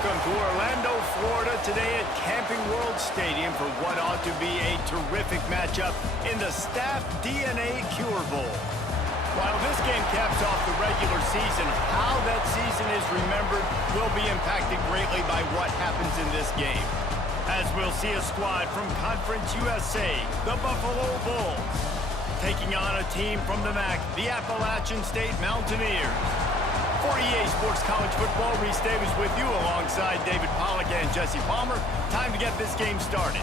Welcome to Orlando, Florida today at Camping World Stadium for what ought to be a terrific matchup in the StaffDNA Cure Bowl. While this game caps off the regular season, how that season is remembered will be impacted greatly by what happens in this game. As we'll see a squad from Conference USA, the Buffalo Bulls, taking on a team from the MAC, the Appalachian State Mountaineers. For EA Sports College Football, Reese Davis with you alongside David Pollack and Jesse Palmer. Time to get this game started.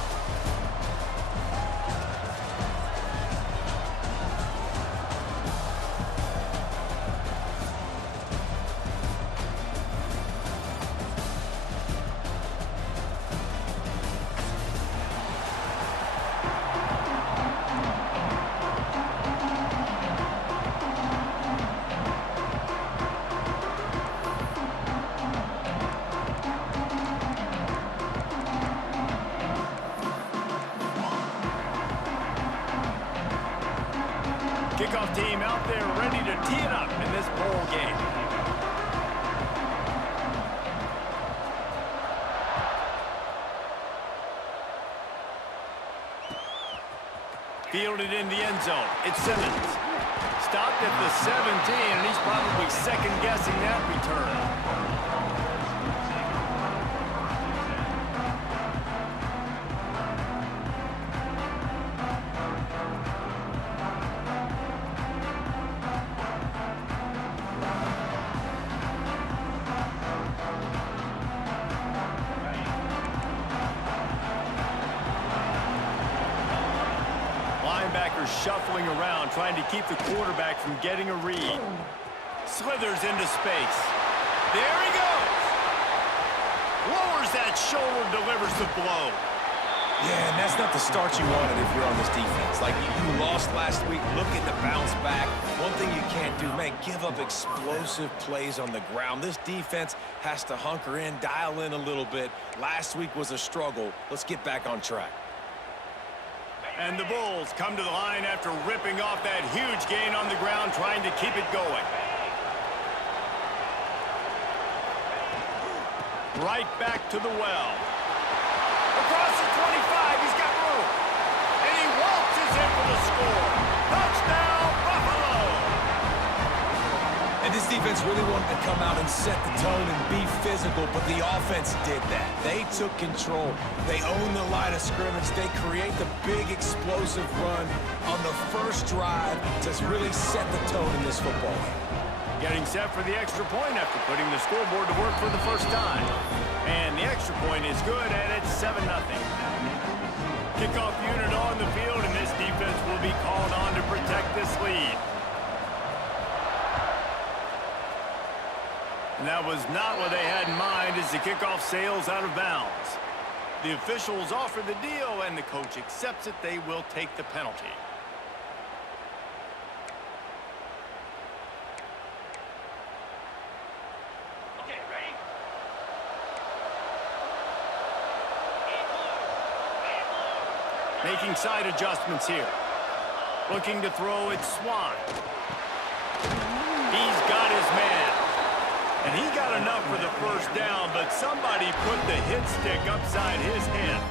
Kickoff team out there ready to tee it up in this bowl game. Fielded in the end zone. It's Simmons. Stopped at the 17, and he's probably second-guessing that return. Linebackers shuffling around, trying to keep the quarterback from getting a read. Slithers into space. There he goes! Lowers that shoulder, delivers the blow. Yeah, and that's not the start you wanted if you're on this defense. Like, you lost last week, looking to bounce back. One thing you can't do, man, give up explosive plays on the ground. This defense has to hunker in, dial in a little bit. Last week was a struggle. Let's get back on track. And the Bulls come to the line after ripping off that huge gain on the ground, trying to keep it going. Right back to the well. Across the 25, he's got room. And he waltzes in for the score. Touchdown, Buffalo! And this defense really wanted to come out and set the tone and be physical, but the offense did that. They took control. They own the line of scrimmage. They create the big explosive run on the first drive to really set the tone in this football game. Getting set for the extra point after putting the scoreboard to work for the first time. And the extra point is good, and it's 7-0. Kickoff unit on the field, and this defense will be called on to protect this lead. And that was not what they had in mind as the kickoff sails out of bounds. The officials offer the deal, and the coach accepts it. They will take the penalty. Okay, ready? Making side adjustments here. Looking to throw it, Swan. He's got his man. And he got enough for the first down, but somebody put the hit stick upside his head.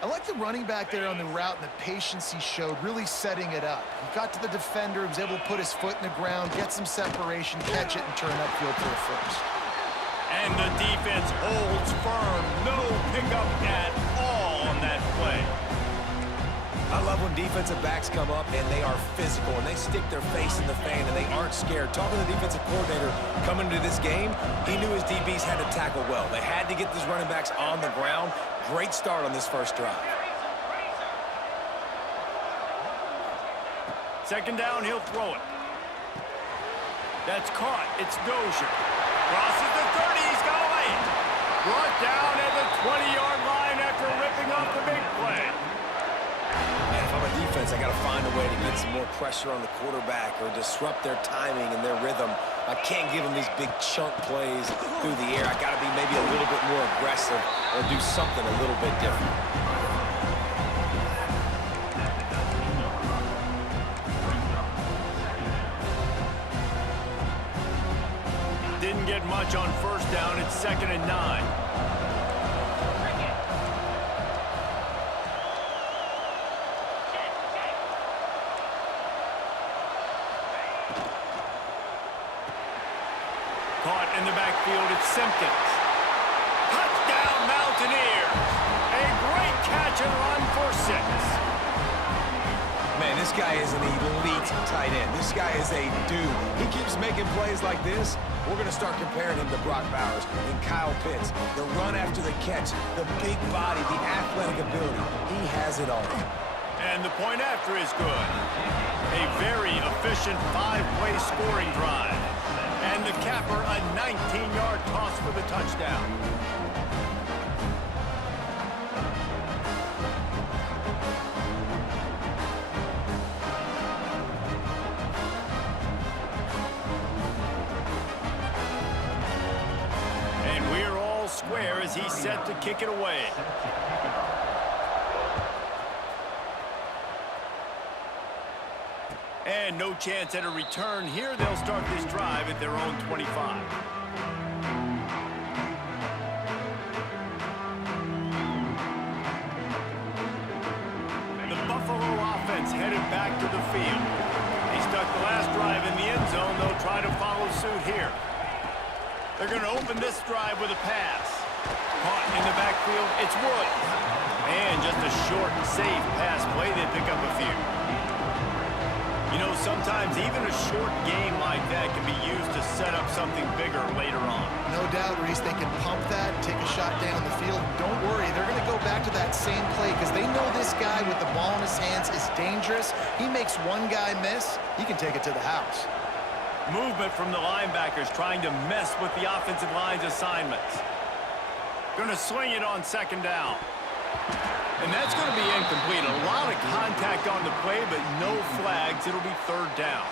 I like the running back there on the route and the patience he showed, really setting it up. He got to the defender, he was able to put his foot in the ground, get some separation, catch it, and turn upfield for the first. And the defense holds firm. No pickup at all on that play. I love when defensive backs come up and they are physical and they stick their face in the fan and they aren't scared. Talking to the defensive coordinator coming into this game, he knew his DBs had to tackle well. They had to get these running backs on the ground. Great start on this first drive. Second down, he'll throw it. That's caught. It's Dozier. Crosses the 30. He's got a lane. Brought down at the 20-yard line after ripping off the big play. Man, if I'm a defense, I got to find a way to get some more pressure on the quarterback or disrupt their timing and their rhythm. I can't give them these big chunk plays through the air. I got to be maybe a little bit more aggressive or do something a little bit different. Didn't get much catch on first down. It's 2nd and 9. Caught in the backfield, it's Simpkins. Touchdown, Mountaineers! A great catch and run for 6. Man, this guy is an elite tight end. This guy is a dude. He keeps making plays like this. We're going to start comparing him to Brock Bowers and Kyle Pitts. The run after the catch, the big body, the athletic ability. He has it all. And the point after is good. A very efficient 5-play scoring drive. And the capper, a 19-yard toss for the touchdown. And we're all square as he's set to kick it away. And no chance at a return here. They'll start this drive at their own 25. The Buffalo offense headed back to the field. They stuck the last drive in the end zone. They'll try to follow suit here. They're going to open this drive with a pass. Caught in the backfield, it's Woods. And just a short and safe pass play. They pick up a few. You know, sometimes even a short game like that can be used to set up something bigger later on. No doubt, Reese, they can pump that, take a shot down the field. Don't worry, they're going to go back to that same play because they know this guy with the ball in his hands is dangerous. He makes one guy miss, he can take it to the house. Movement from the linebackers trying to mess with the offensive line's assignments. Going to swing it on 2nd down. And that's going to be incomplete. A lot of contact on the play, but no flags. It'll be 3rd down.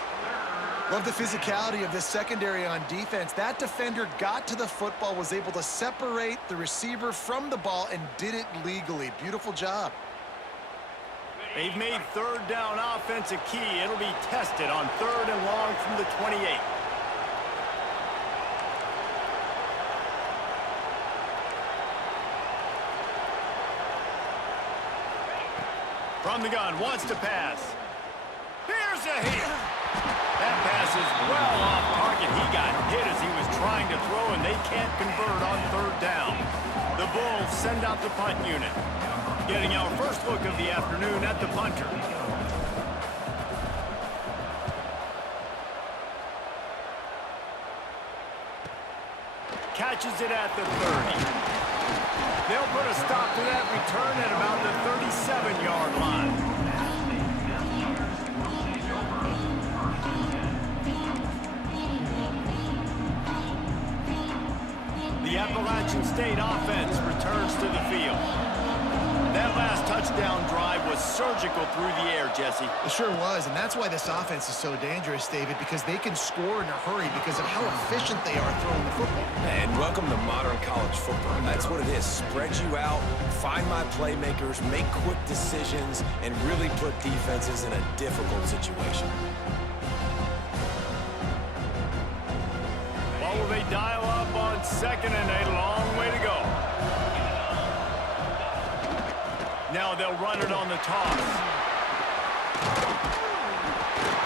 Love the physicality of this secondary on defense. That defender got to the football, was able to separate the receiver from the ball, and did it legally. Beautiful job. They've made 3rd down offense a key. It'll be tested on 3rd and long from the 28. From the gun, wants to pass. Here's a hit. That pass is well off target. He got hit as he was trying to throw, and they can't convert on 3rd down. The Bulls send out the punt unit. Getting our first look of the afternoon at the punter. Catches it at the 30. They'll put a stop to that return at about the 37-yard line. The Appalachian State offense returns to the field. That last touchdown drive was surgical through the air, Jesse. It sure was, and that's why this offense is so dangerous, David, because they can score in a hurry because of how efficient they are throwing the football. And welcome to modern college football. That's what it is. Spread you out, find my playmakers, make quick decisions, and really put defenses in a difficult situation. Well, will they dial up on 2nd and a long way to go? Now they'll run it on the toss.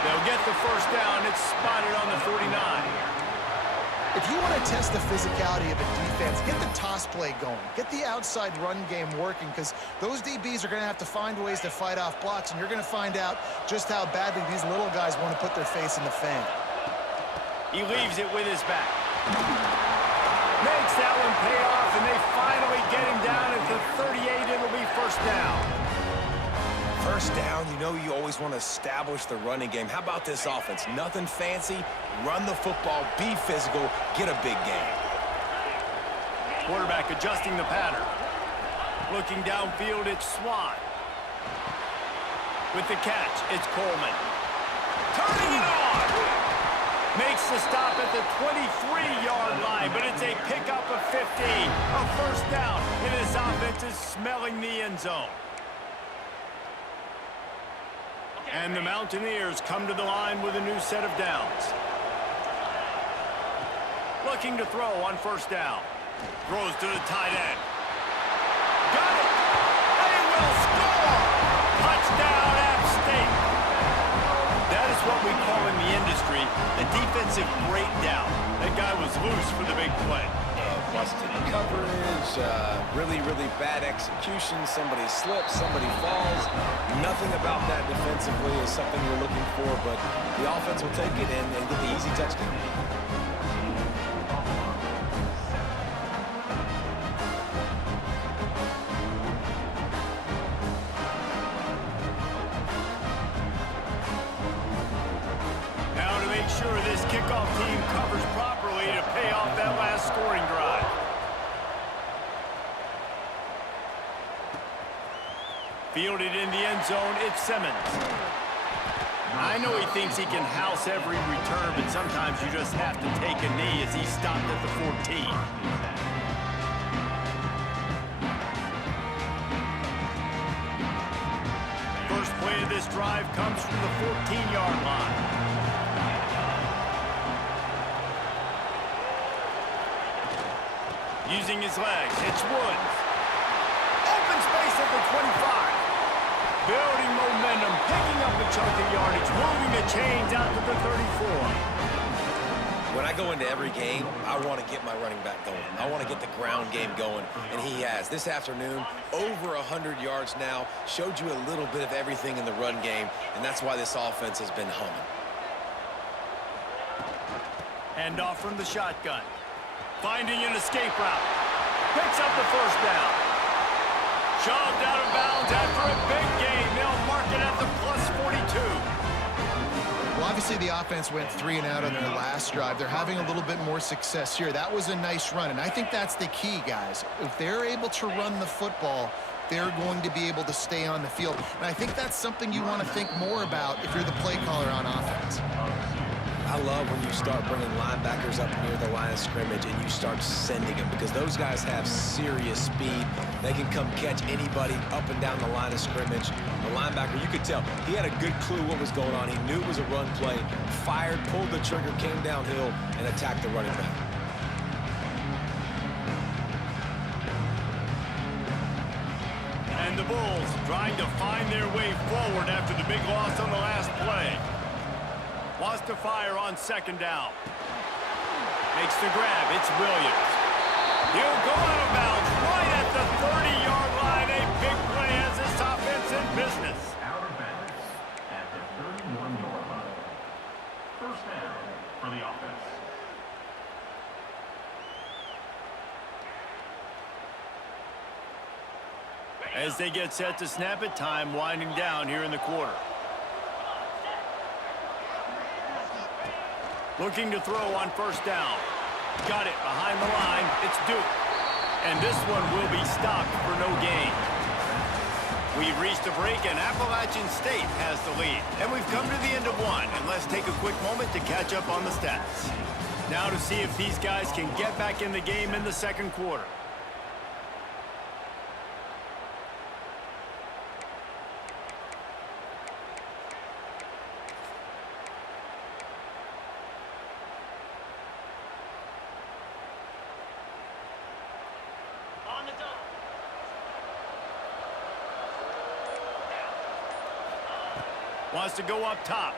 They'll get the 1st down. It's spotted on the 49. If you want to test the physicality of a defense, get the toss play going. Get the outside run game working because those DBs are going to have to find ways to fight off blocks, and you're going to find out just how badly these little guys want to put their face in the fan. He leaves it with his back. Makes that one pay off, and they finally get him down at the 38. It'll be 1st down. 1st down, you know you always want to establish the running game. How about this offense? Nothing fancy. Run the football, be physical, get a big game. Quarterback adjusting the pattern. Looking downfield, it's Swan. With the catch, it's Coleman. Turning it on! Makes the stop at the 23-yard line, but it's a pickup of 15. A 1st down, and this offense is smelling the end zone. And the Mountaineers come to the line with a new set of downs. Looking to throw on first down. Throws to the tight end. Got it! They will score! Touchdown, App State! That is what we call in the industry a defensive breakdown. That guy was loose for the big play. Busted coverage, really bad execution. Somebody slips, somebody falls. Nothing about that defensively is something we're looking for, but the offense will take it and get the easy touchdown. Now to make sure this kickoff team covers properly to pay off that last scoring drive. Fielded in the end zone, it's Simmons. I know he thinks he can house every return, but sometimes you just have to take a knee as he stopped at the 14. First play of this drive comes from the 14-yard line. Using his legs, it's Woods. Open space at the 25. Building momentum, picking up a chunk of yardage, moving the chains out to the 34. When I go into every game, I want to get my running back going. I want to get the ground game going, and he has. This afternoon, over 100 yards now, showed you a little bit of everything in the run game, and that's why this offense has been humming. Hand off from the shotgun. Finding an escape route. Picks up the first down. Shoved out of bounds after a big gain. They'll mark it at the plus 42. Well, obviously the offense went 3 and out on their last drive. They're having a little bit more success here. That was a nice run, and I think that's the key, guys. If they're able to run the football, they're going to be able to stay on the field. And I think that's something you want to think more about if you're the play caller on offense. I love when you start bringing linebackers up near the line of scrimmage and you start sending them, because those guys have serious speed. They can come catch anybody up and down the line of scrimmage. The linebacker, you could tell, he had a good clue what was going on. He knew it was a run play, fired, pulled the trigger, came downhill, and attacked the running back. And the Bulls trying to find their way forward after the big loss on the last play. Wants to fire on second down. Makes the grab. It's Williams. He'll go out of bounds right at the 30-yard line. A big play as this offense in business. Out of bounds at the 31-yard line. First down for the offense. As they get set to snap it, time winding down here in the quarter. Looking to throw on first down. Got it behind the line. It's Duke. And this one will be stopped for no gain. We've reached a break, and Appalachian State has the lead. And we've come to the end of one. And let's take a quick moment to catch up on the stats. Now to see if these guys can get back in the game in the second quarter. Wants to go up top.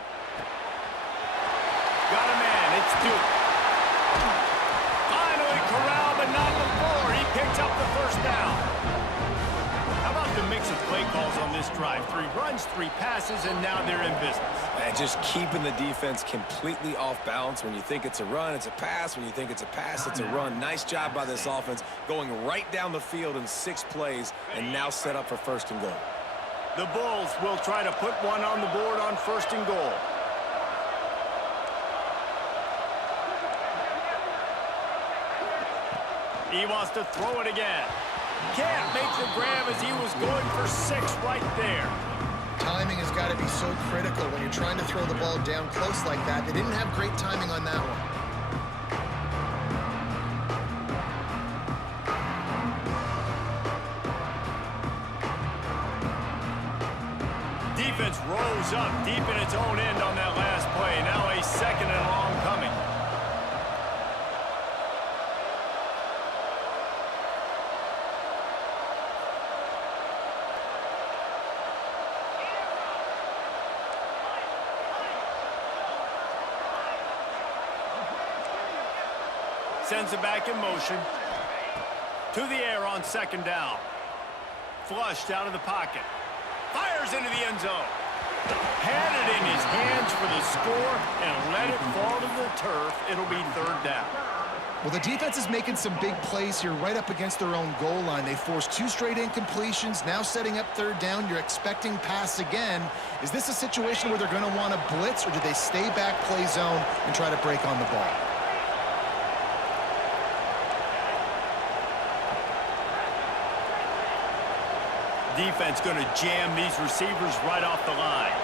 Got a man. It's Duke. Finally corralled, but not before. He picks up the first down. How about the mix of play calls on this drive? 3 runs, 3 passes, and now they're in business. Man, just keeping the defense completely off balance. When you think it's a run, it's a pass. When you think it's a pass, it's a run. Nice job by this offense, going right down the field in 6 plays and now set up for first and goal. The Bulls will try to put one on the board on first and goal. He wants to throw it again. Can't make the grab as he was going for 6 right there. Timing has got to be so critical when you're trying to throw the ball down close like that. They didn't have great timing on that one. Defense rose up deep in its own end on that last play. Now a second and long coming. Sends it back in motion. To the air on second down. Flushed out of the pocket. Fires into the end zone. Had it in his hands for the score and let it fall to the turf. It'll be third down. Well, the defense is making some big plays here right up against their own goal line. They forced 2 straight incompletions, now setting up third down. You're expecting pass again. Is this a situation where they're going to want to blitz, or do they stay back, play zone, and try to break on the ball? Defense going to jam these receivers right off the line.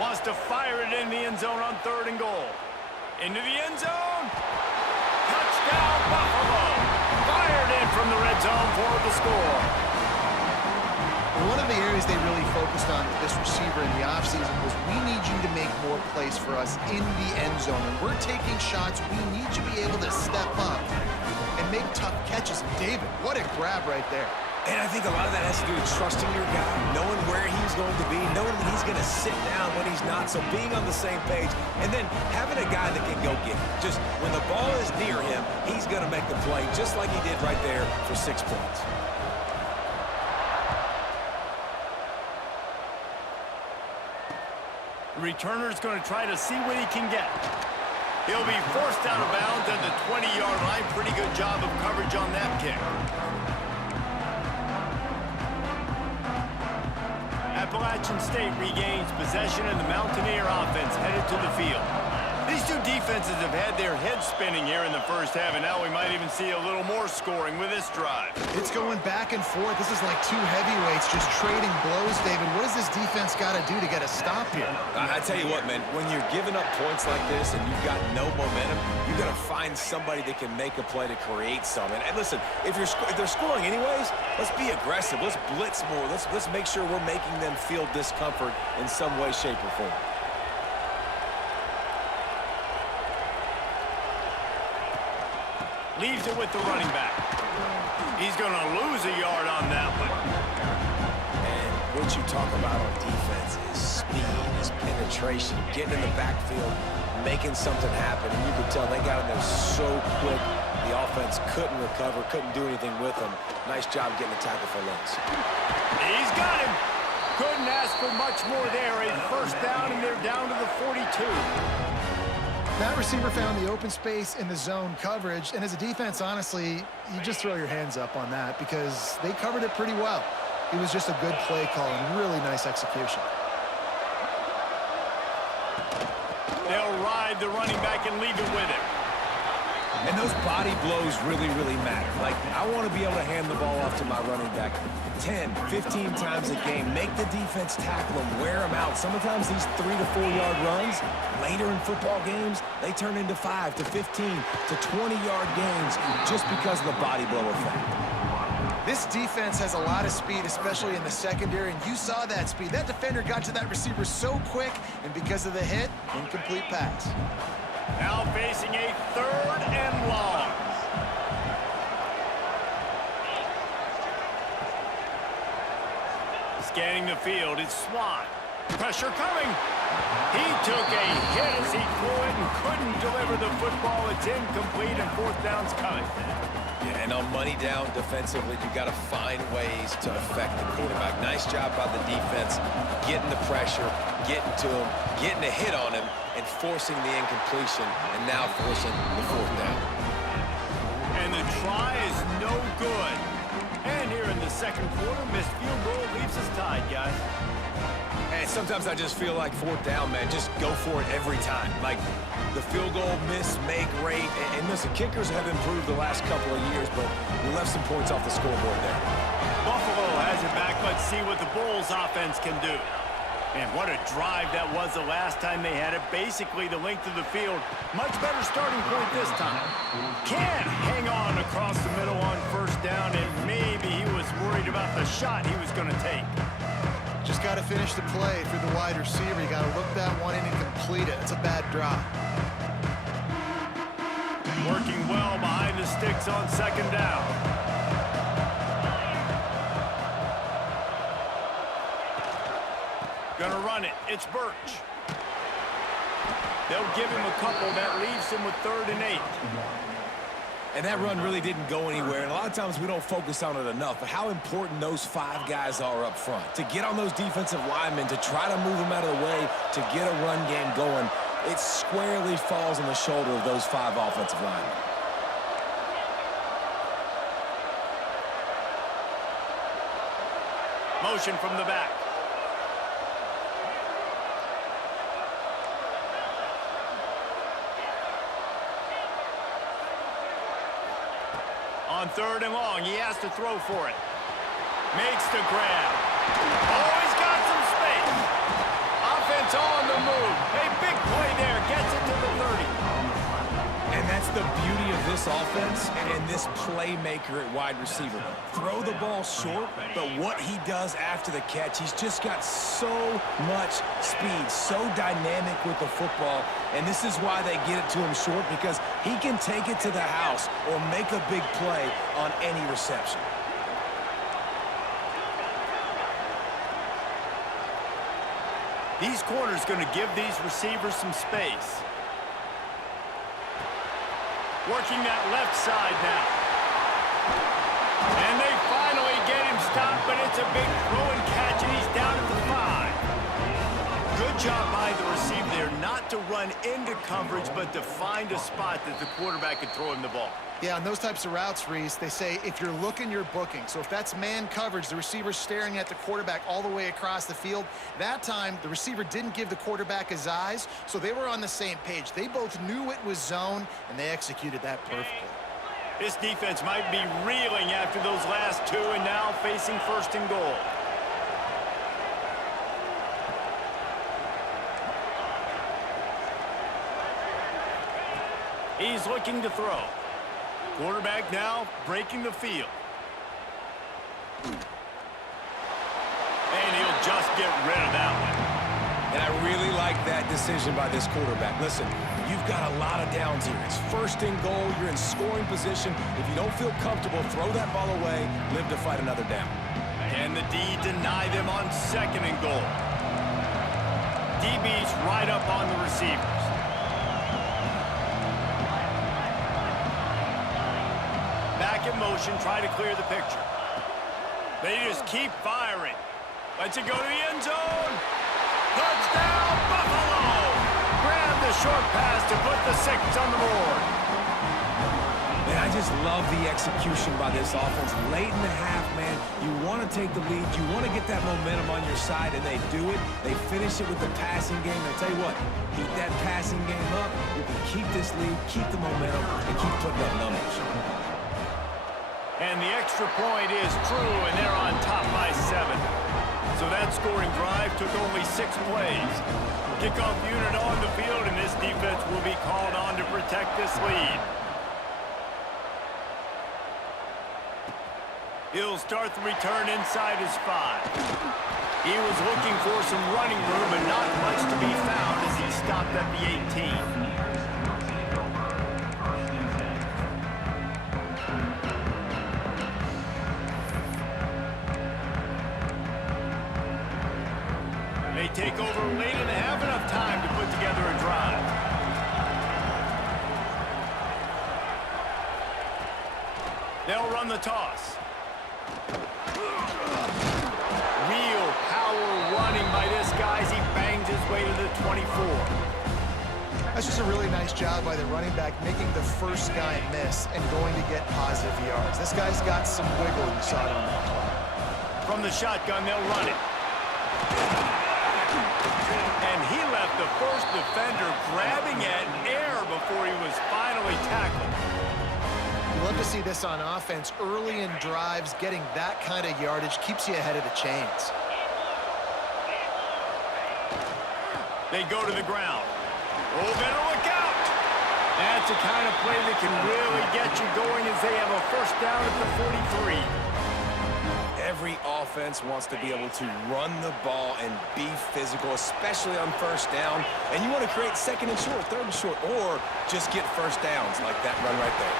Wants to fire it in the end zone on third and goal. Into the end zone. Touchdown, Buffalo. Fired in from the red zone for the score. One of the areas they really focused on with this receiver in the offseason was, we need you to make more plays for us in the end zone. And we're taking shots. We need you to be able to step up and make tough catches. And David, what a grab right there. And I think a lot of that has to do with trusting your guy, knowing where he's going to be, knowing that he's going to sit down when he's not, so being on the same page, and then having a guy that can go get it. Just when the ball is near him, he's going to make the play, just like he did right there for 6 points. The returner's going to try to see what he can get. He'll be forced out of bounds at the 20-yard line. Pretty good job of coverage on that kick. Appalachian State regains possession, and the Mountaineer offense headed to the field. These two defenses have had their heads spinning here in the first half, and now we might even see a little more scoring with this drive. It's going back and forth. This is like 2 heavyweights just trading blows, David. What does this defense got to do to get a stop here? I tell you what, man, when you're giving up points like this and you've got no momentum, you got to find somebody that can make a play to create something. And listen, if they're scoring anyways, let's be aggressive. Let's blitz more. Let's make sure we're making them feel discomfort in some way, shape, or form. Leaves it with the running back. He's going to lose a yard on that one. And what you talk about on defense is speed, is penetration, getting in the backfield, making something happen. And you could tell they got in there so quick. The offense couldn't recover, couldn't do anything with them. Nice job getting the tackle for loss. He's got him. Couldn't ask for much more there. A first down, and they're down to the 42. That receiver found the open space in the zone coverage, and as a defense, honestly, you just throw your hands up on that because they covered it pretty well. It was just a good play call and really nice execution. They'll ride the running back and leave it with him. And those body blows really, really matter. Like, I want to be able to hand the ball off to my running back 10, 15 times a game. Make the defense tackle them, wear them out. Sometimes these 3 to 4 yard runs, later in football games, they turn into 5 to 15 to 20-yard gains just because of the body blow effect. This defense has a lot of speed, especially in the secondary, and you saw that speed. That defender got to that receiver so quick, and because of the hit, incomplete pass. Now facing a third and long. Scanning the field, it's Swan. Pressure coming. He took a hit as he threw it and couldn't deliver the football. It's incomplete, and fourth down's coming. Yeah, and on money down defensively, you got to find ways to affect the quarterback. Nice job by the defense, getting the pressure, getting to him, getting a hit on him, and forcing the incompletion, and now forcing the fourth down. And the try is no good. And here in the second quarter, missed field goal leaves us tied, guys. And sometimes I just feel like fourth down, man, just go for it every time. Like the field goal miss, make rate, and listen, kickers have improved the last couple of years, but we left some points off the scoreboard there. Buffalo has it back. Let's see what the Bulls offense can do. And what a drive that was the last time they had it. Basically the length of the field. Much better starting point this time. Can't hang on across the middle on first down, and maybe he was worried about the shot he was going to take. Just got to finish the play through the wide receiver. You got to look that one in and complete it. It's a bad drop. Working well behind the sticks on second down. Gonna run it. It's Birch. They'll give him a couple. That leaves him with 3rd and 8. And that run really didn't go anywhere. And a lot of times we don't focus on it enough, but how important those 5 guys are up front. To get on those defensive linemen, to try to move them out of the way, to get a run game going, it squarely falls on the shoulder of those 5 offensive linemen. Motion from the back. On 3rd and long, he has to throw for it. Makes the grab. Oh, he's got some space. Offense on the move. A big play there. Gets it to the 30. And that's the beauty of this offense and this playmaker at wide receiver. Throw the ball short, but what he does after the catch, he's just got so much speed, so dynamic with the football. And this is why they get it to him short, because he can take it to the house or make a big play on any reception. These corners going to give these receivers some space. Working that left side now. And they finally get him stopped, but it's a big throw and catch, and he's down at the 5. Good job by the receiver there not to run into coverage, but to find a spot that the quarterback could throw him the ball. Yeah, on those types of routes, Reese, they say if you're looking, you're booking. So if that's man coverage, the receiver's staring at the quarterback all the way across the field. That time, the receiver didn't give the quarterback his eyes, so they were on the same page. They both knew it was zone, and they executed that perfectly. This defense might be reeling after those last 2 and now facing 1st and goal. He's looking to throw. Quarterback now breaking the field. And he'll just get rid of that one. And I really like that decision by this quarterback. Listen, you've got a lot of downs here. It's 1st and goal. You're in scoring position. If you don't feel comfortable, throw that ball away. Live to fight another down. Can the D deny them on 2nd and goal? DB's right up on the receivers. Back in motion, try to clear the picture. They just keep firing. Lets it go to the end zone. Touchdown, Buffalo! Grab the short pass to put the 6 on the board. Man, I just love the execution by this offense. Late in the half, man, you want to take the lead. You want to get that momentum on your side, and they do it. They finish it with the passing game. I'll tell you what, keep that passing game up. You can keep this lead, keep the momentum, and keep putting up numbers. And the extra point is true, and they're on top by 7. So that scoring drive took only 6 plays. Kickoff unit on the field, and this defense will be called on to protect this lead. He'll start the return inside his 5. He was looking for some running room, but not much to be found as he stopped at the 18. They take over late and have enough time to put together a drive. They'll run the toss. Real power running by this guy as he bangs his way to the 24. That's just a really nice job by the running back, making the first guy miss and going to get positive yards. This guy's got some wiggle, you saw it on that play. From the shotgun, they'll run it. And he left the first defender grabbing at air before he was finally tackled. You love to see this on offense. Early in drives, getting that kind of yardage keeps you ahead of the chains. They go to the ground. Oh, better look out. That's the kind of play that can really get you going as they have a 1st down at the 43. Every offense wants to be able to run the ball and be physical, especially on 1st down. And you want to create 2nd and short, 3rd and short, or just get 1st downs like that run right there.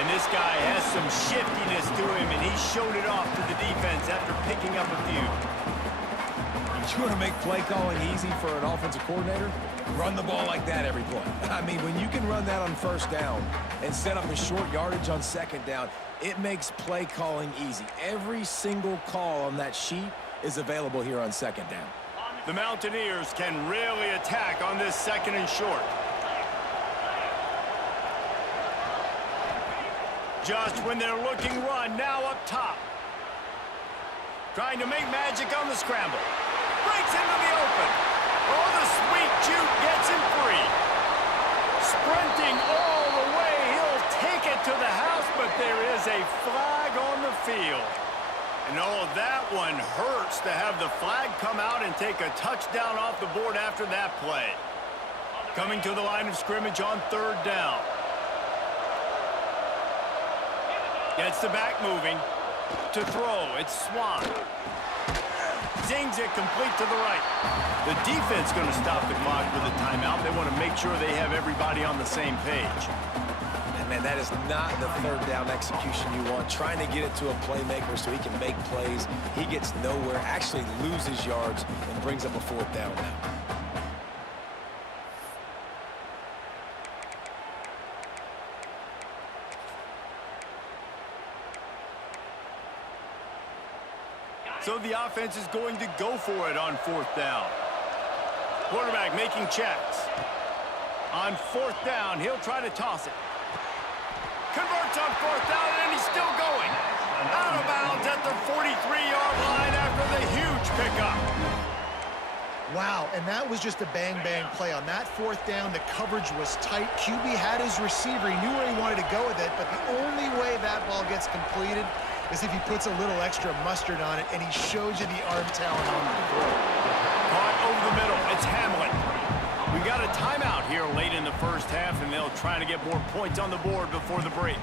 And this guy has some shiftiness to him, and he showed it off to the defense after picking up a few. You want to make play calling easy for an offensive coordinator? Run the ball like that every play. I mean, when you can run that on first down and set up a short yardage on second down, it makes play calling easy. Every single call on that sheet is available here on second down. The Mountaineers can really attack on this second and short. Just when they're looking run, now up top. Trying to make magic on the scramble. Breaks into the open. Oh, the sweet juke gets him free. Sprinting all the way. He'll take it to the house, but there is a flag on the field. And oh, that one hurts to have the flag come out and take a touchdown off the board after that play. Coming to the line of scrimmage on third down. Gets the back moving. To throw, it's Swan. Zings it complete to the right. The defense going to stop the clock with a timeout. They want to make sure they have everybody on the same page. And man, that is not the third down execution you want. Trying to get it to a playmaker so he can make plays. He gets nowhere, actually loses yards, and brings up a fourth down now. So the offense is going to go for it on fourth down. Quarterback making checks. On fourth down, he'll try to toss it. Converts on fourth down, and he's still going. Out of bounds at the 43-yard line after the huge pickup. Wow, and that was just a bang-bang play. On that fourth down, the coverage was tight. QB had his receiver. He knew where he wanted to go with it, but the only way that ball gets completed is if he puts a little extra mustard on it, and he shows you the arm talent on the throw. Caught over the middle. It's Hamlin. We got a timeout here late in the first half, and they'll try to get more points on the board before the break.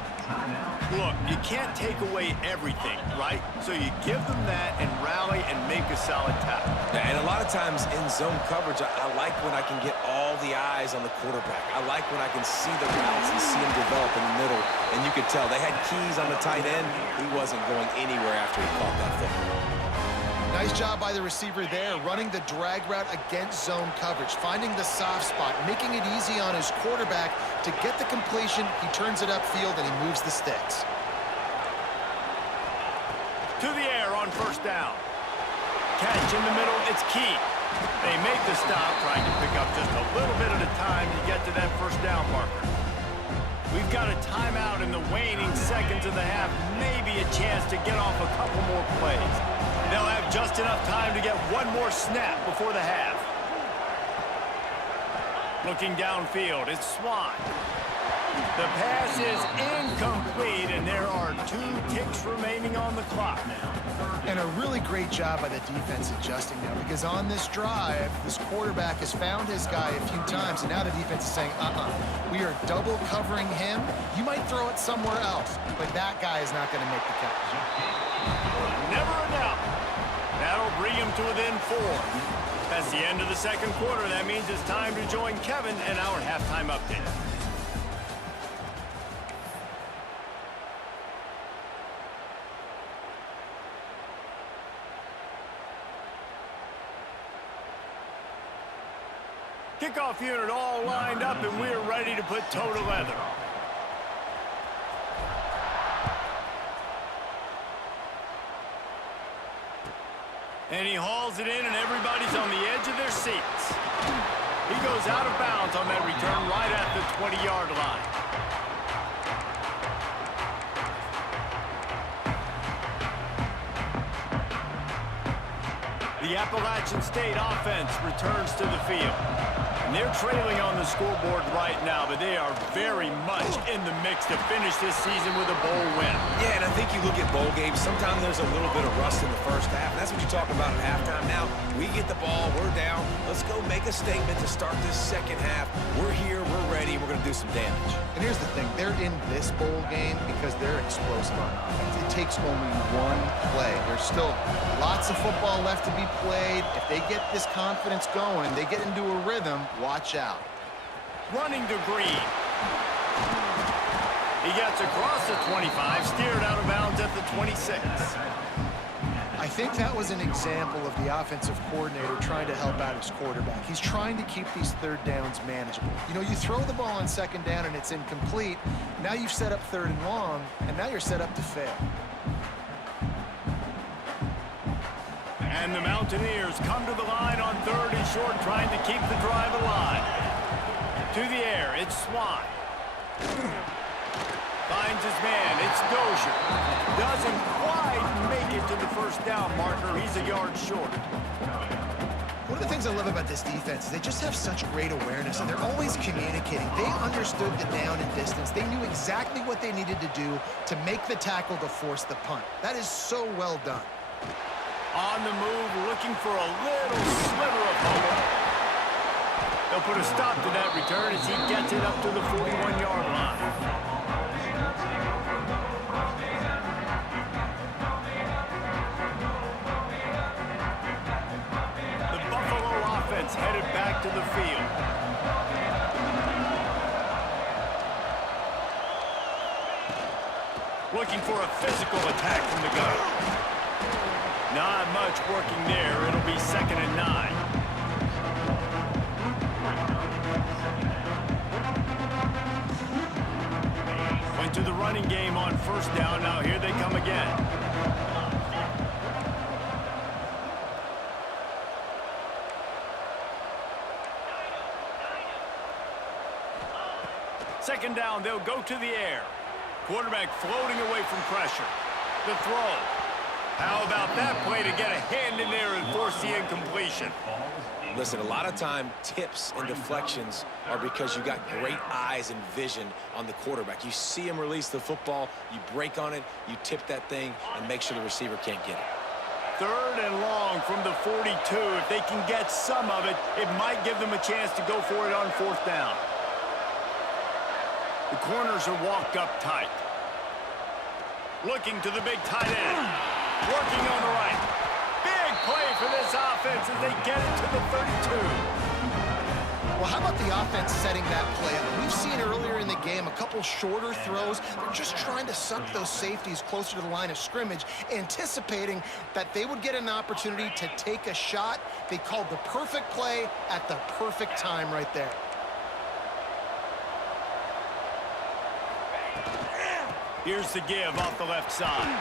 Look, you can't take away everything, right? So you give them that and rally and make a solid tackle. Yeah, and a lot of times in zone coverage, I like when I can get all the eyes on the quarterback. I like when I can see the routes and see him develop in the middle. And you could tell they had keys on the tight end. He wasn't going anywhere after he caught that football. Nice job by the receiver there, running the drag route against zone coverage, finding the soft spot, making it easy on his quarterback to get the completion. He turns it upfield, and he moves the sticks. To the air on first down. Catch in the middle, it's Key. They make the stop, trying to pick up just a little bit at a time to get to that first down marker. We've got a timeout in the waning seconds of the half, maybe a chance to get off a couple more plays. They'll have just enough time to get one more snap before the half. Looking downfield, it's Swan. The pass is incomplete, and there are 2 ticks remaining on the clock. And a really great job by the defense adjusting now, because on this drive, this quarterback has found his guy a few times, and now the defense is saying, we are double covering him. You might throw it somewhere else, but that guy is not going to make the catch. Never a doubt. That'll bring him to within 4. That's the end of the second quarter. That means it's time to join Kevin in our halftime update. Kickoff unit all lined up, and we're ready to put toe to leather. And he hauls it in, and everybody's on the edge of their seats. He goes out of bounds on that return right at the 20-yard line. The Appalachian State offense returns to the field. And they're trailing on the scoreboard right now, but they are very much in the mix to finish this season with a bowl win. Yeah, and I think you look at bowl games, sometimes there's a little bit of rust in the first half. And that's what you talk about at halftime. Now, we get the ball, we're down. Let's go make a statement to start this second half. We're here, we're ready, we're going to do some damage. And here's the thing, they're in this bowl game because they're explosive on offense. It takes only one play. There's still lots of football left to be played. If they get this confidence going, they get into a rhythm, watch out. Running to Green. He gets across the 25, steered out of bounds at the 26. I I think that was an example of the offensive coordinator trying to help out his quarterback. He's trying to keep these third downs manageable. You know, you throw the ball on second down and it's incomplete. Now you've set up third and long, and now you're set up to fail. And the Mountaineers come to the line on 3rd and short, trying to keep the drive alive. To the air, it's Swan. Finds his man, it's Dozier. Doesn't quite make it to the first down marker. He's a yard short. One of the things I love about this defense is they just have such great awareness, and they're always communicating. They understood the down and distance. They knew exactly what they needed to do to make the tackle to force the punt. That is so well done. On the move, looking for a little sliver of hope. They'll put a stop to that return as he gets it up to the 41-yard line. Headed back to the field. Looking for a physical attack from the gun. Not much working there. It'll be 2nd and 9. Went to the running game on 1st down. Now here they come again. Second down, they'll go to the air. Quarterback floating away from pressure. The throw. How about that play to get a hand in there and force the incompletion? Listen, a lot of time, tips and deflections are because you got great eyes and vision on the quarterback. You see him release the football, you break on it, you tip that thing, and make sure the receiver can't get it. 3rd and long from the 42. If they can get some of it, it might give them a chance to go for it on 4th down. The corners are walked up tight. Looking to the big tight end. Working on the right. Big play for this offense as they get it to the 32. Well, how about the offense setting that play up? We've seen earlier in the game a couple shorter throws. They're just trying to suck those safeties closer to the line of scrimmage, anticipating that they would get an opportunity to take a shot. They called the perfect play at the perfect time right there. Here's the give off the left side.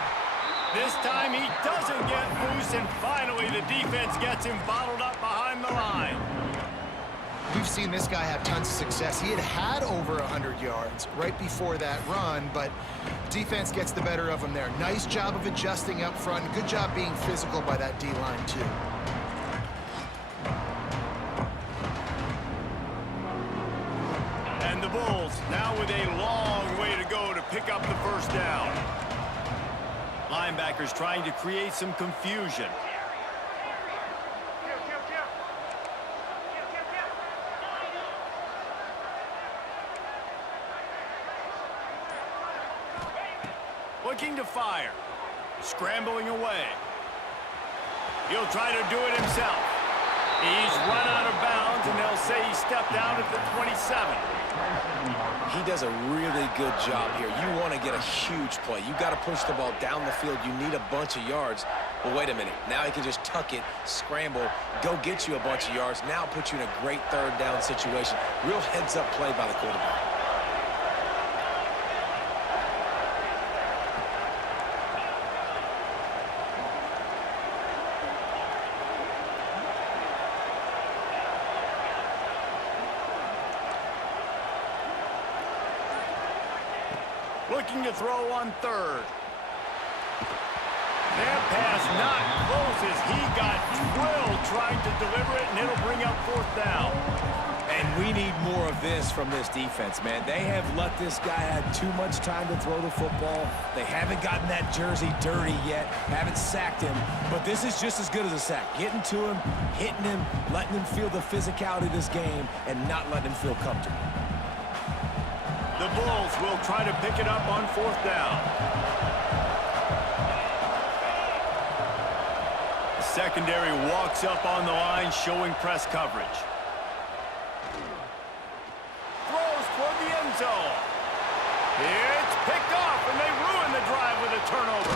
This time he doesn't get loose, and finally the defense gets him bottled up behind the line. We've seen this guy have tons of success. He had over 100 yards right before that run, but defense gets the better of him there. Nice job of adjusting up front. Good job being physical by that D-line, too. And the Bulls now with a long way to go to pick up the 1st down. Linebackers trying to create some confusion. Looking to fire. Scrambling away. He'll try to do it himself. He's run out of bounds, and they'll say he stepped out at the 27. He does a really good job here. You want to get a huge play. You got to push the ball down the field. You need a bunch of yards. Well, wait a minute. Now he can just tuck it, scramble, go get you a bunch of yards. Now put you in a great 3rd down situation. Real heads-up play by the quarterback. Looking to throw on 3rd. That pass not close as he got drilled trying to deliver it, and it'll bring up 4th down. And we need more of this from this defense, man. They have let this guy have too much time to throw the football. They haven't gotten that jersey dirty yet, haven't sacked him. But this is just as good as a sack. Getting to him, hitting him, letting him feel the physicality of this game, and not letting him feel comfortable. The Bulls will try to pick it up on 4th down. The secondary walks up on the line, showing press coverage. Throws toward the end zone. It's picked off, and they ruin the drive with a turnover.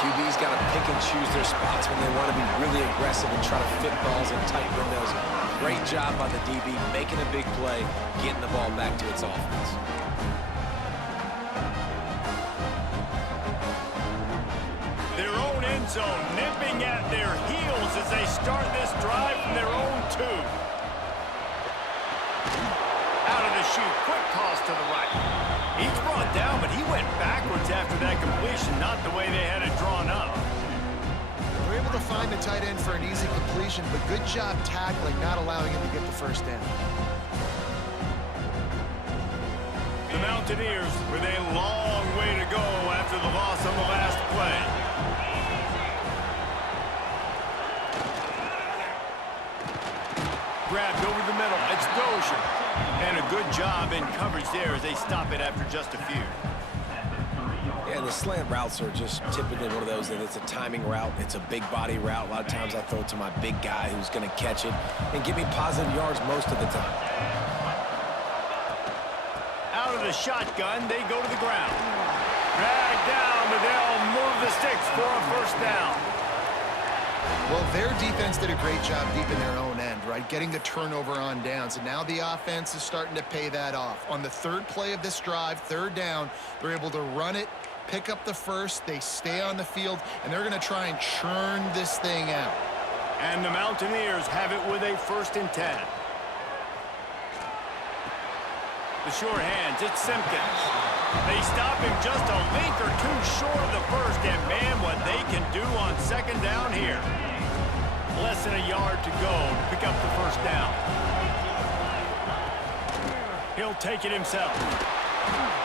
QB DB's got to pick and choose their spots when they want to be really aggressive and try to fit balls in tight windows. Great job by the DB making a big play, getting the ball back to its offense. Their own end zone nipping at their heels as they start this drive from their own 2. Out of the chute, quick toss to the right. He's brought down, but he went backwards after that completion, not the way they had it drawn up. They're able to find the tight end for an easy completion, but good job tackling, not allowing him to get the first down. The Mountaineers with a long way to go after the loss on the last play. Grabbed over the middle. It's Dozier. And a good job in coverage there as they stop it after just a few. Yeah, the slant routes are just typically one of those that it's a timing route. It's a big body route. A lot of times I throw it to my big guy who's going to catch it and give me positive yards most of the time. Out of the shotgun, they go to the ground. Drag down, but they'll move the sticks for a first down. Well, their defense did a great job deep in their own end, right? Getting the turnover on downs. And now the offense is starting to pay that off. On the third play of this drive, third down, they're able to run it, pick up the first, they stay on the field, and they're going to try and churn this thing out. And the Mountaineers have it with a 1st and 10. The short hands, it's Simpkins. They stop him just a link or 2 short of the first, and man, what they can do on 2nd down here. Less than a yard to go to pick up the first down. He'll take it himself.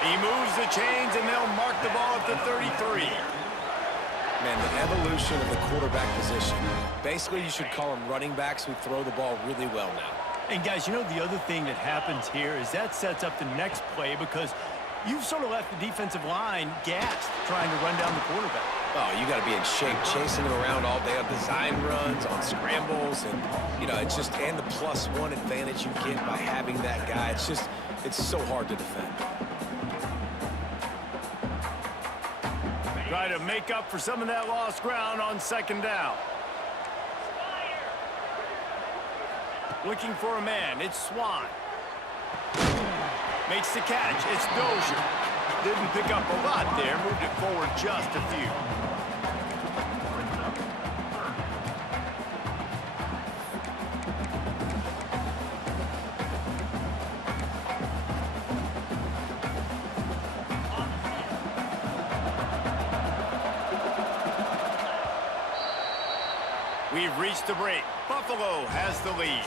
He moves the chains, and they'll mark the ball at the 33. Man, the evolution of the quarterback position. Basically, you should call them running backs who throw the ball really well now. And guys, you know the other thing that happens here is that sets up the next play because you've sort of left the defensive line gassed trying to run down the quarterback. Oh, you got to be in shape, chasing him around all day on design runs, on scrambles, and, you know, it's just, and the +1 advantage you get by having that guy. It's just, it's so hard to defend. Try to make up for some of that lost ground on 2nd down. Looking for a man, it's Swan. Makes the catch, it's Dozier. Didn't pick up a lot there, moved it forward just a few. We've reached the break. Buffalo has the lead.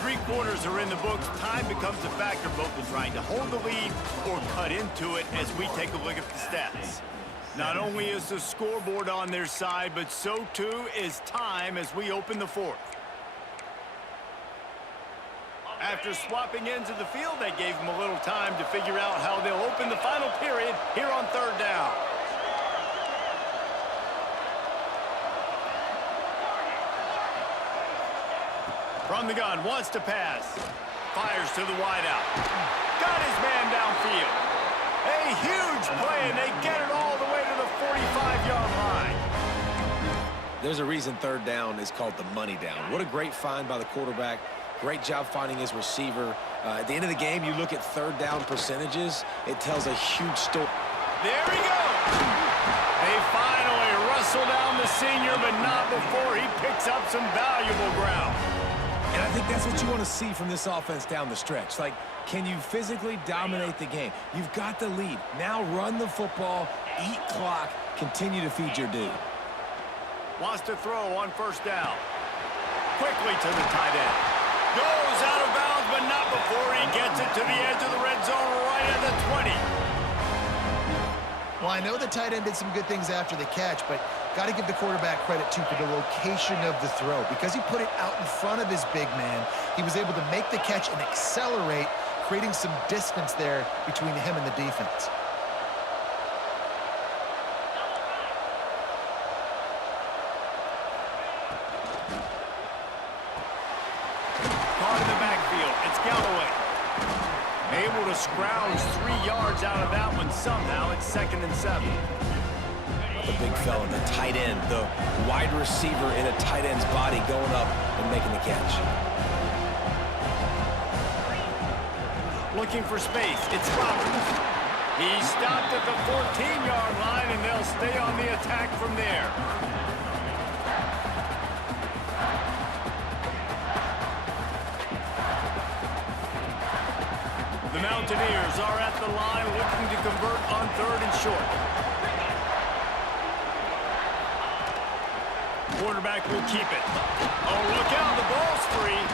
3 quarters are in the books. Time becomes a factor both in trying to hold the lead or cut into it as we take a look at the stats. Not only is the scoreboard on their side, but so too is time as we open the 4th. After swapping ends of the field, they gave them a little time to figure out how they'll open the final period here on 3rd down. From the gun, wants to pass. Fires to the wideout. Got his man downfield. A huge play, and they get it all the way to the 45-yard line. There's a reason 3rd down is called the money down. What a great find by the quarterback. Great job finding his receiver. At the end of the game, you look at 3rd down percentages, it tells a huge story. There he goes. They finally wrestle down the senior, but not before he picks up some valuable ground. And I think that's what you want to see from this offense down the stretch. Like, can you physically dominate the game? You've got the lead. Now run the football, eat clock, continue to feed your dude. Wants to throw on 1st down. Quickly to the tight end. Goes out of bounds, but not before he gets it to the edge of the red zone right at the 20. Well, I know the tight end did some good things after the catch, but got to give the quarterback credit, too, for the location of the throw. Because he put it out in front of his big man, he was able to make the catch and accelerate, creating some distance there between him and the defense. Caught in the backfield, it's Galloway. Able to scrounge 3 yards out of that one somehow. It's 2nd and 7. the big fella, the tight end, the wide receiver in a tight end's body going up and making the catch. Looking for space. It's Roberts. He stopped at the 14-yard line, and they'll stay on the attack from there. The Mountaineers are at the line looking to convert on 3rd and short. Quarterback will keep it. Oh, look out, the ball's free.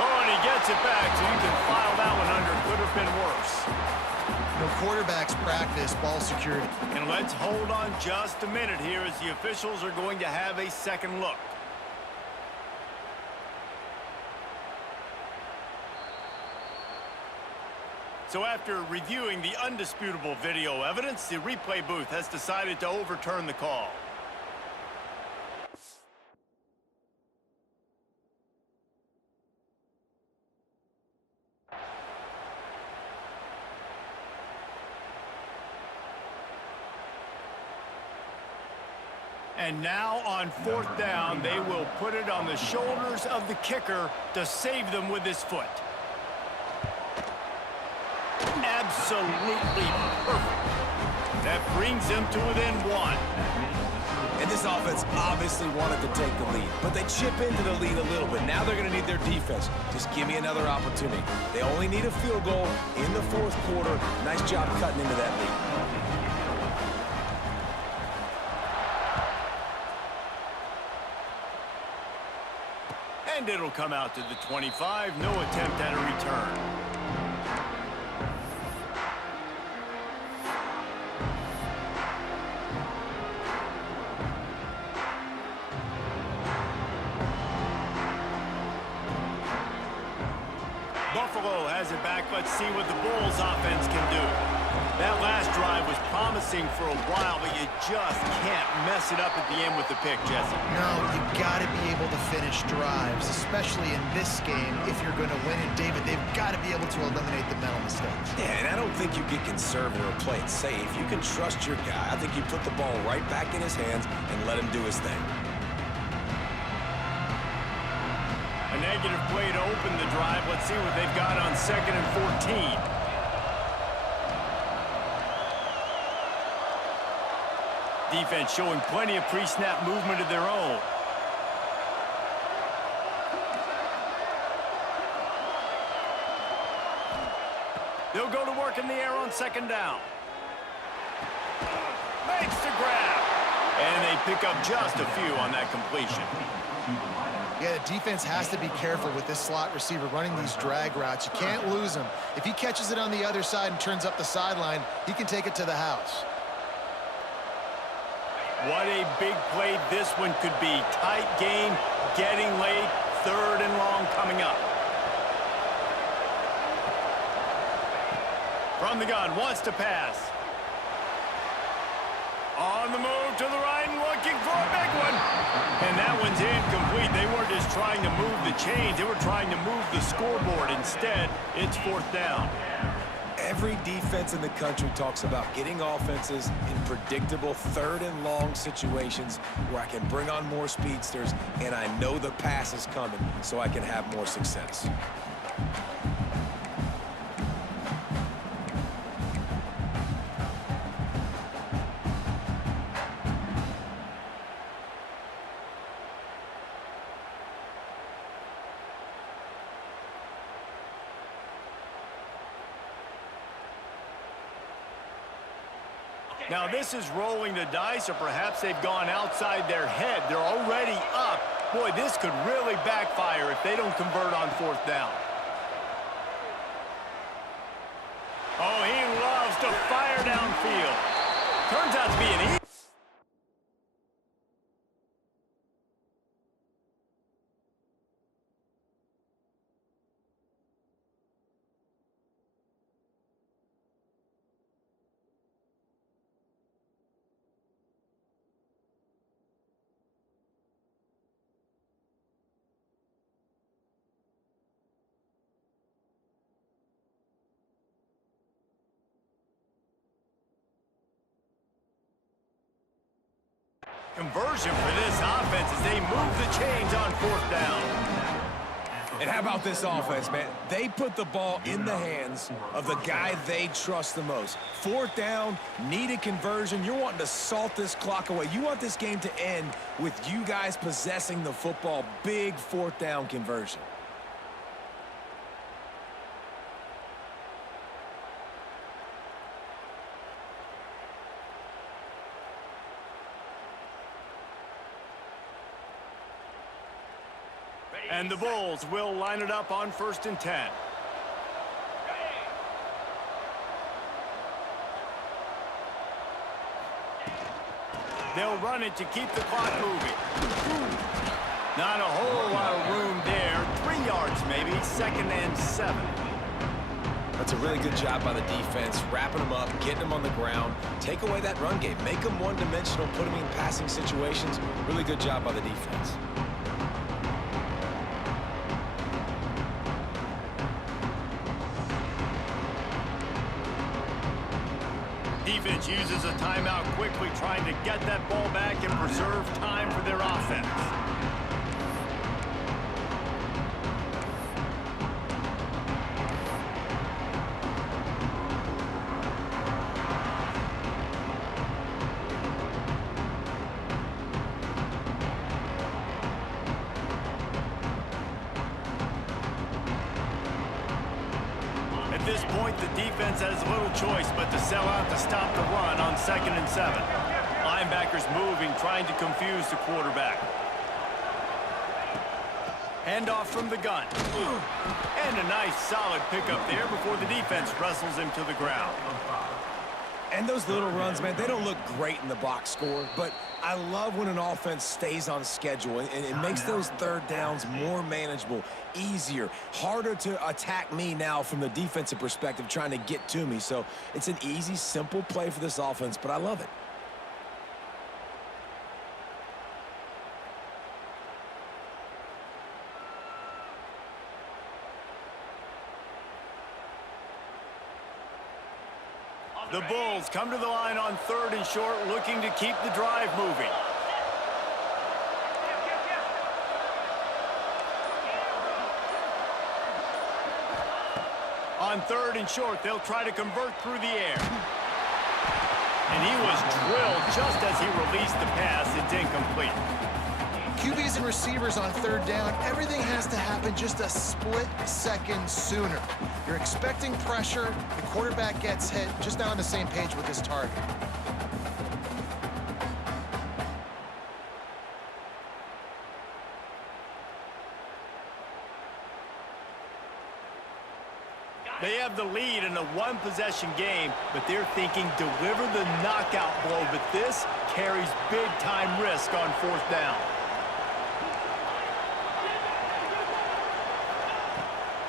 Oh, and he gets it back, so you can file that one under. Could have been worse. You know, quarterbacks practice ball security. And let's hold on just a minute here as the officials are going to have a second look. So after reviewing the undisputable video evidence, the replay booth has decided to overturn the call. And now on 4th down, they will put it on the shoulders of the kicker to save them with his foot. Absolutely perfect. That brings them to within 1. And this offense obviously wanted to take the lead, but they chip into the lead a little bit. Now they're going to need their defense. Just give me another opportunity. They only need a field goal in the 4th quarter. Nice job cutting into that lead. And it'll come out to the 25. No attempt at a return. Buffalo has it back. Let's see what the Bulls offense can do. That last drive was promising for a while, but you just can't mess it up at the end with the pick, Jesse. No, you got to be able to finish drives, especially in this game if you're going to win. And David, they've got to be able to eliminate the mental mistakes. Yeah, and I don't think you get conservative or play it safe. You can trust your guy. I think you put the ball right back in his hands and let him do his thing. A negative play to open the drive. Let's see what they've got on 2nd and 14. Defense showing plenty of pre-snap movement of their own. They'll go to work in the air on 2nd down. Makes the grab. And they pick up just a few on that completion. Yeah, the defense has to be careful with this slot receiver running these drag routes. You can't lose him. If he catches it on the other side and turns up the sideline, he can take it to the house. What a big play this one could be. Tight game, getting late, 3rd and long coming up. From the gun, wants to pass. On the move to the right and looking for a big one. And that one's incomplete. They weren't just trying to move the chains. They were trying to move the scoreboard. Instead, it's 4th down. Every defense in the country talks about getting offenses in predictable 3rd and long situations where I can bring on more speedsters and I know the pass is coming so I can have more success. Now this is rolling the dice, or perhaps they've gone outside their head. They're already up. Boy, this could really backfire if they don't convert on 4th down. Oh, he loves to fire downfield. Turns out to be an easy. Conversion for this offense as they move the chains on 4th down. And how about this offense, man? They put the ball in the hands of the guy they trust the most. 4th down, needed conversion. You're wanting to salt this clock away. You want this game to end with you guys possessing the football. Big 4th down conversion. And the Bulls will line it up on 1st and 10. They'll run it to keep the clock moving. Not a whole lot of room there. 3 yards maybe, 2nd and 7. That's a really good job by the defense, wrapping them up, getting them on the ground, take away that run game, make them one-dimensional, put them in passing situations. Really good job by the defense. Defense uses a timeout quickly, trying to get that ball back and preserve time for their offense. At this point, the defense has little choice but to sell out to stop the run on 2nd and 7. Linebackers moving, trying to confuse the quarterback. Handoff from the gun. And a nice solid pickup there before the defense wrestles him to the ground. And those little runs, man, they don't look great in the box score, but I love when an offense stays on schedule, and it makes those 3rd downs more manageable, easier, harder to attack me now from the defensive perspective, trying to get to me. So it's an easy, simple play for this offense, but I love it. The Bulls come to the line on 3rd and short, looking to keep the drive moving. On 3rd and short, they'll try to convert through the air. And he was drilled just as he released the pass. It's incomplete. QBs and receivers on 3rd down, everything has to happen just a split second sooner. You're expecting pressure, the quarterback gets hit, just not on the same page with his target. They have the lead in a 1-possession game, but they're thinking deliver the knockout blow, but this carries big-time risk on 4th down.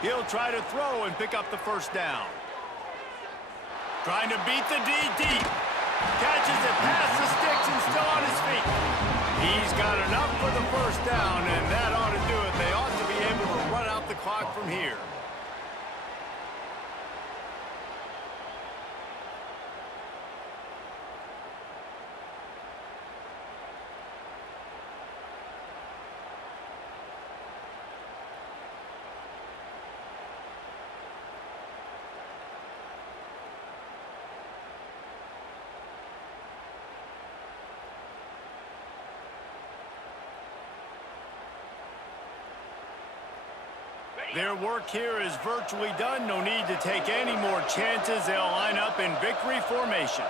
He'll try to throw and pick up the 1st down. Trying to beat the D deep. Catches it past the sticks and still on his feet. He's got enough for the 1st down, and that ought to do it. They ought to be able to run out the clock from here. Their work here is virtually done. No need to take any more chances. They'll line up in victory formation.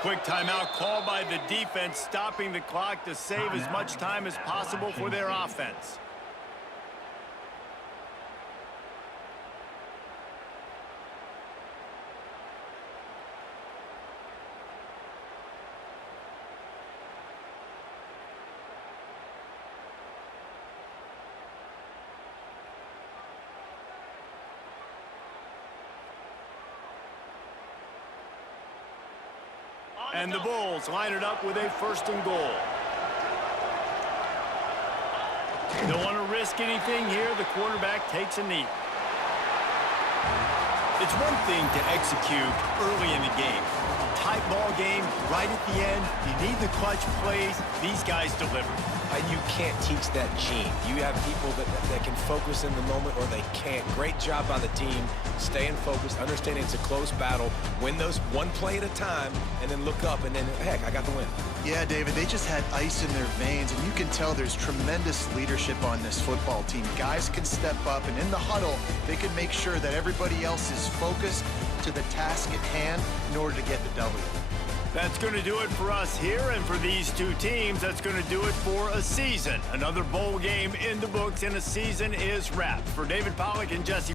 Quick timeout called by the defense, stopping the clock to save as much time as possible for their offense. And the Bulls line it up with a 1st and goal. Don't want to risk anything here. The quarterback takes a knee. It's one thing to execute early in the game. tight ball game right at the end. You need the clutch plays. These guys deliver. You can't teach that gene. You have people that can focus in the moment or they can't. Great job by the team, staying focused, understanding it's a close battle, win those one play at a time, and then look up, and then, heck, I got the win. Yeah, David, they just had ice in their veins, and you can tell there's tremendous leadership on this football team. Guys can step up, and in the huddle, they can make sure that everybody else is focused to the task at hand in order to get the W. That's going to do it for us here, and for these two teams, that's going to do it for a season. Another bowl game in the books, and a season is wrapped. For David Pollack and Jesse